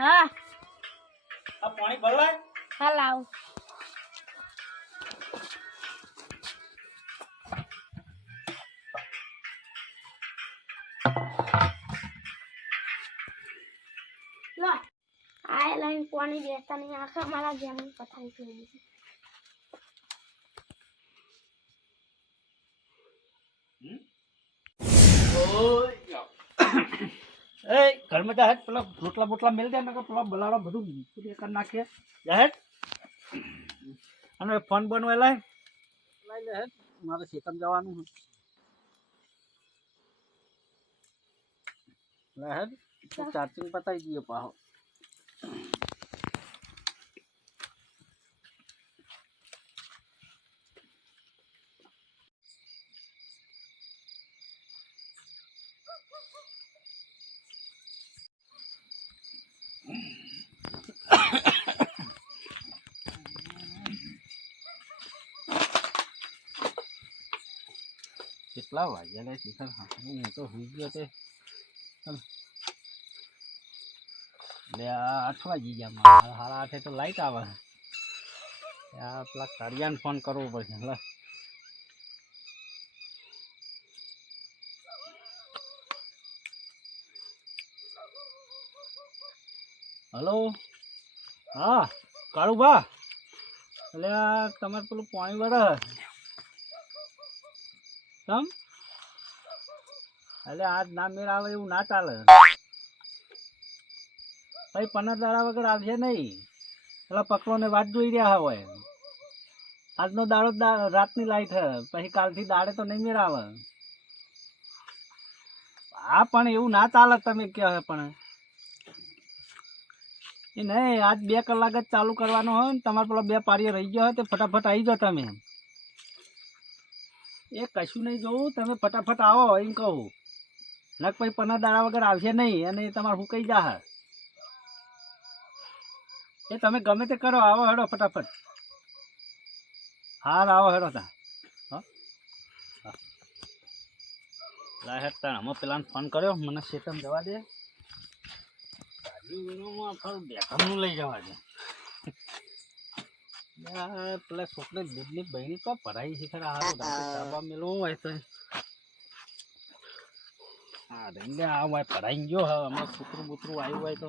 હા આ પાણી ભરલાય હા લાવ લો આ લાઈન પાણી બેસતા નહીં આખા મારા જેમ પથારી થઈ ગઈ એ ઘરમાં જા હેડ પેલા રોટલા બોટલા મેલ દે ને કે પેલા બલાડા બધું કરી નાખીએ જા હેડ અને ફોન બનવા લઈ લે હેડ મારે ખેતર જવાનું લે હેડ ચાર્જિંગ પતાવી દઈએ પાહો કેટલા વાગ્યા લે શિખર હું તો હોઈ ગયો તે લે 8 વાગી ગયા મારા 8:30 તો લાઈટ આવે આ પેલા કાળિયાને ફોન કરવો પડશે લે હલો હા કાળુભા એટલે તમારે પેલું પાણી વળે તમ એટલે આજ ના મેળ આવે એવું ના ચાલે ભાઈ 15 દાડા વગર આવશે નહીં પેલા પકડોને વાત જોઈ રહ્યા હોય આજનો દાડો રાતની લાઈટ હે પછી કાલથી દાડે તો નહીં મેળ આવે હા પણ એવું ના ચાલે તમે કહો પણ એ નહીં આજ 2 કલાક જ ચાલુ કરવાનો હોય ને તમારે પેલા 2 પારીઓ રહી ગયો હોય તો ફટાફટ આવી જાઓ તમે એ કશું નહીં જોવું તમે ફટાફટ આવો એમ કહું નક પછી 15 દાડા વગર આવશે નહીં અને એ તમારે હુકાઈ જા એ તમે ગમે તે કરો આવો હેડો ફટાફટ હા આવો હેડો તા હા હેડ તા અમે પેલાને ફોન કર્યો મને શેતમ જવા દે બેઠાનું લઈ જવા દે પેલા છોકરે દૂધની બહેની તો પઢાઈ શીખર સારું મેળવું હોય તો હા રહીને આ હોય પઢાઈ ગયો હવે અમે કૂતરું બૂતરું આવ્યું હોય તો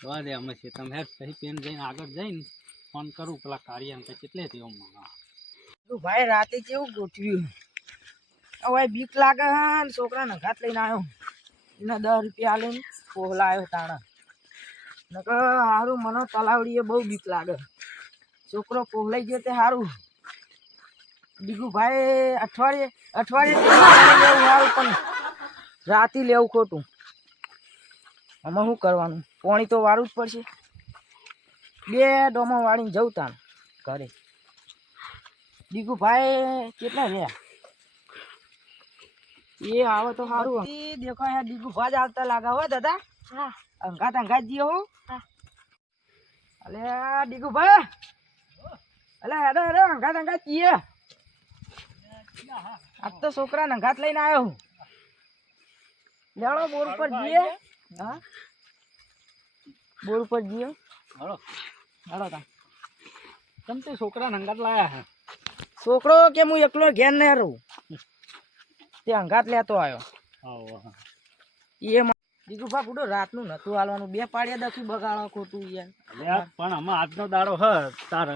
જવા દે અમે છે તમે હેડ પછી પેન જઈને આગળ જઈને ફોન કરું પેલા કાર્યાને કે કેટલે થયો ભાઈ રાતે કેવું ગોઠવ્યું હવે બીક લાગે હા છોકરાને ઘાત લઈને આવ્યો એને 10 રૂપિયા લઈને પોહલાયો તાણા નકર સારું મને તલાવડીએ બહુ બીક લાગે છોકરો પોહલાઈ ગયો તે સારું બીજું ભાઈ અઠવાડિયે લેવું સારું પણ રાતે લેવું ખોટું આમાં શું કરવાનું પાણી તો વાળવું જ પડશે 2 ડોમા વાળીને જવું તાણ ઘરે બીજું ભાઈ કેટલા રહ્યા એ આવે તો સારું દેખો યાર બીજું ભાજ આવતા લાગે હો દાદા હા અંગાત જીઓ હો અલે ડીગુ ભાઈ અલે હેડો અંગાત જીએ આજ તો છોકરાને અંગાત લઈને આવ્યો હું લેવડો બોર ઉપર જીએ હા બોર ઉપર જીએ હળો હેડો તા તમ તે છોકરાને અંગાત લાયા હે છોકરો કે હું એકલો ઘેર ન રહું તે અંગાત લેતો આવ્યો એ દીકુભા બુડો રાતનું નતું હાલવાનું 2 પાડિયા દખી બગાડો ખોટું યાર પણ અમે આજનો દાડો હ તારે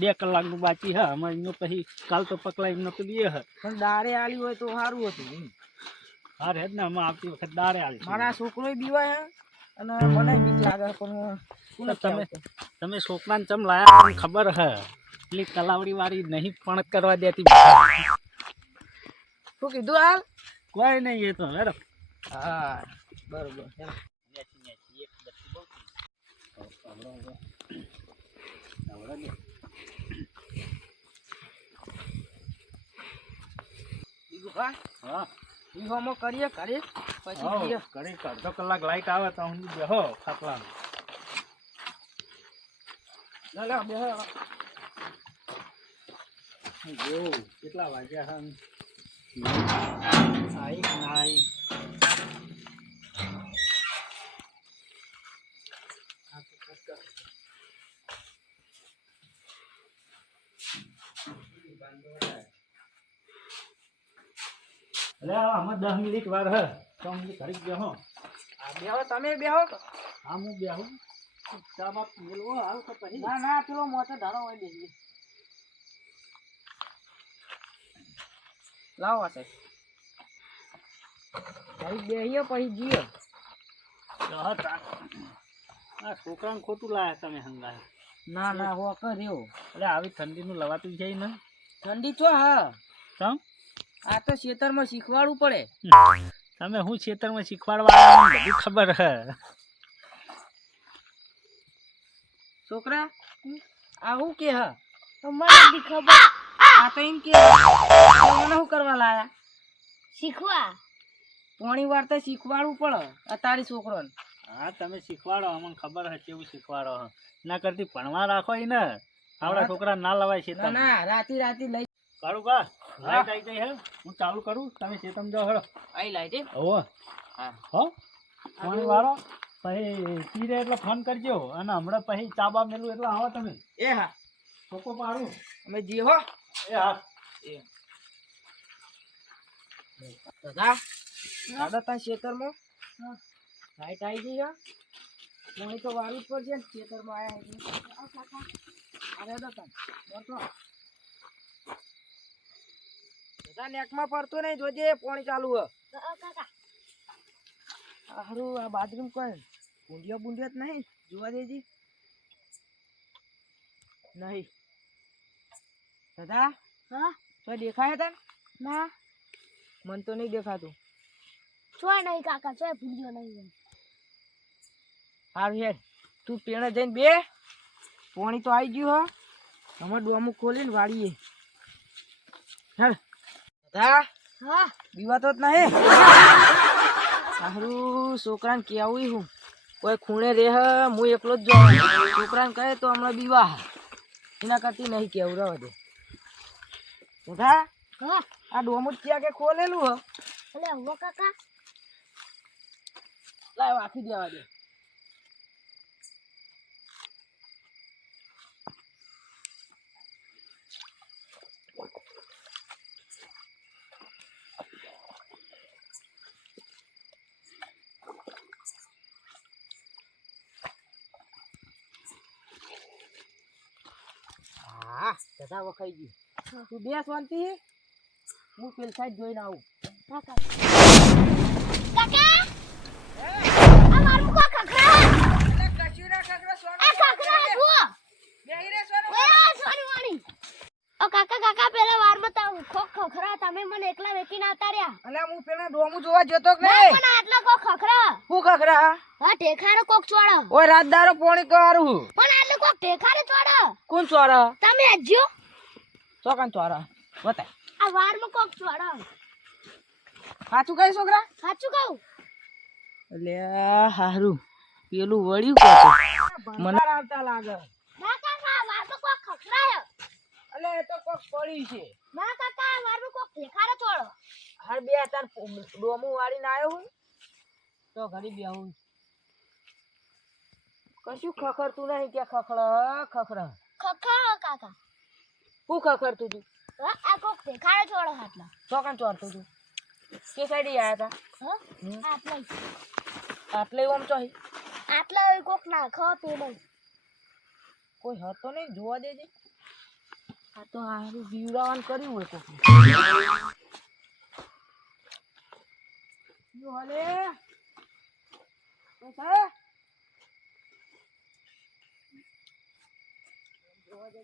2 કલાકનું બાકી હ અમે એમનો પછી કાલ તો પકલાઈ એમનો તો દઈએ હ પણ દાડે આલી હોય તો સારું હતું હા રે ને અમે આવતી વખત દાડે આલી મારા છોકરો બીવાય હે અને મને બીક લાગે પણ તમે છોકરાને ચમ લાયા તમને ખબર હ પેલી તલાવડી વાળી નહીં પણ કરવા દેતી શું કીધું હાલ કોઈ નહીં એ તો હેડો હા બરોબર હા વિહોમાં કરીએ ઘરે પછી હો જઈએ. ઘડી અડધો કલાક લાઈટ આવે તો હું બેહો ખાટલામાં. લે લે બેહો. હું જોઉં કેટલા વાગ્યા છે. આઈ કે ના આઈ? અરે આમાં 10 મિનિટ વાર હે તો હું ઘડી બેહો. આ બેહો તમે બેહો. હા હું બેહું. ચા બાપ મેલવો હાલ તો પછી. ના ના પેલો મોટો ધાણો હોય બેસી લાવો સાહેબ ઘડી બેહીએ પછી જઈએ. આ છોકરાને ખોટું લાયા તમે હંગાય. ના ના હો કર્યો એટલે આવી ઠંડીનું લવાતું છે ને. ઠંડી છો હા તમ આ તો ખેતરમાં શીખવાડવું પડે. તમે હું ખેતરમાં શીખવાડવા આવ્યા મને બધું ખબર હે. છોકરા આ હું કે હા મને બી ખબર. આ તો એમ કે મને શું કરવા લાયા શીખવા. પોણી વાર તો શીખવાડવું પડે અત્યારે છોકરોને. હા તમે શીખવાડો અમને ખબર હે કેવું શીખવાડો હે. ના કરતી ભણવા રાખો ઈ ને આપણા છોકરા ના લવાય છે. ના ના રાતી રાતી લઈ કાળું કા લાઈટ આવી ગઈ હે હું ચાલુ કરું તમે શેતમ જાઓ હેડો. આઈ લાઈટ હોવે હા હો પાણી વાળો પછી પીરે એટલે ફોન કરજો અને હમણાં પછી ચા બા મેલું એટલે આવો તમે. એ હા ચોખ્ખો પાડું. અમે જી હો એ હા દાદા દાદા તા ખેતરમાં લાઈટ આવી ગઈ હે પોણી તો વાળું જ પડશે ને ખેતરમાં આયા અરે દાદા બરતો દાદા નેકમાં પડતો નહીં જોજે પોણી ચાલુ હે. કાકા હારું આ બાથરૂમ કોઈ બુંડિયા બુંડિયા જ નહીં જોવા દેજી નહીં દાદા હા તો દેખાય તને ના મન તો નહીં દેખાતું. ચોય નહીં કાકા ચોય ભૂલ્યો નહીં. હારું હેડ તું પેણે જઈને બે પોણી તો આવી ગયું હે અમે ડોમું ખોલીને વાળીએ હેડ દાદા હા બીવા તો જ નહીં. હારું છોકરાને કેવું હું કોઈ ખૂણે રે હું એકલો જ જાઉં છોકરાને કહે તો હમણાં બીવા એના કરતી નહીં કેવું રહેવા દે. દાદા હા આ ડોમું ક્યાં કે ખોલેલું હે એટલે હો કાકા લાવ આખી દેવા દે. હા દાદા વખાઈ ગયું તું બે શાંતિ હું પેલ સાઈડ જોઈને આવું. કાકા કાકા આ મારું કો ખખરા. કશું ના ખખરા આ ખખરા જુઓ. બેહી રે સોનો ઓય સોની વાણી. ઓ કાકા કાકા પેલા વારમાં તા ખોખ ખખરા તમે મને એકલા વેચીને આવતા રહ્યા. અલ્યા હું પેલા ડોમું જોવા જતો કે ના નહીં પણ આટલા કોક ખખરા. હું ખખરા હા ઠેખારો કોક ચોળો. ઓય રાત દારો પોણી કરું પણ આટલે કોક ઠેખારે ચોળો. કોણ ચોરા તમે આજ્યો ચોકન ચોરા બતા આ વારમાં કોક ચોળો. સાચું કઈ છોકરા સાચું કહું. અલ્યા હારું પેલું વળ્યું કોતો મને આવતા લાગે. ના કાકા વારમાં કોક ખખરાયો. અલ્યા એ તો કોક પડી છે. ના કાકા વારમાં કોક ઠેખારે ચોળો. હાર બે તાર ડોમું વાળીને આવ્યો હું તો ઘડી બેહું કશું ખખરતું નહીં કે ખખડા ખખડા ખખરા કાકા. હું ખખરતું તું હા આ કોક ઠેખારે ચોળો આટલા. ચોકન ચોરતું તું કે સાઈડ આયા હતા હા આટલા આટલે ઓમ ચોહી આટલા હોય કોક ના ખાવા પેડે. કોઈ હતો નહીં જોવા દેજે. આ તો હારું બીવડાવાનું કર્યું હોય કોક જો હાલે કોઈ છે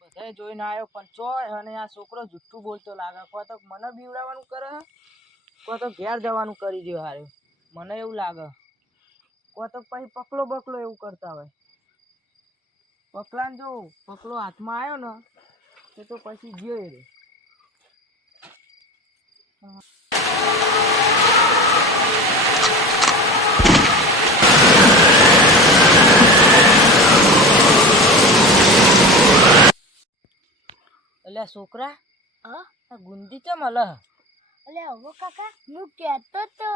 બધાય જોઈને આવ્યો પણ ચોય અને આ છોકરો જુઠ્ઠું બોલતો લાગે કોઈ તો મને બીવડાવવાનું કરે કોઈ તો ઘેર જવાનું કરી દે હારે મને એવું લાગે કોઈ તો પછી પકલો બકલો એવું કરતા હોય. પકલાને જો પકલો હાથમાં આવ્યો ને તો પછી ગયો રે અલ્યા છોકરા હા આ ગુંદી કેમ અલહ અલે હવે કાકા હું કહેતો તો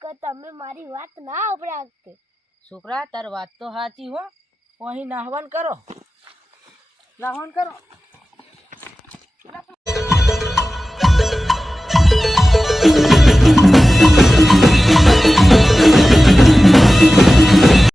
કે તમે મારી વાત ના સાંભળ્યા કે છોકરા તાર વાત તો સાચી હો અહીં નાહવાન કરો નાહવાન કરો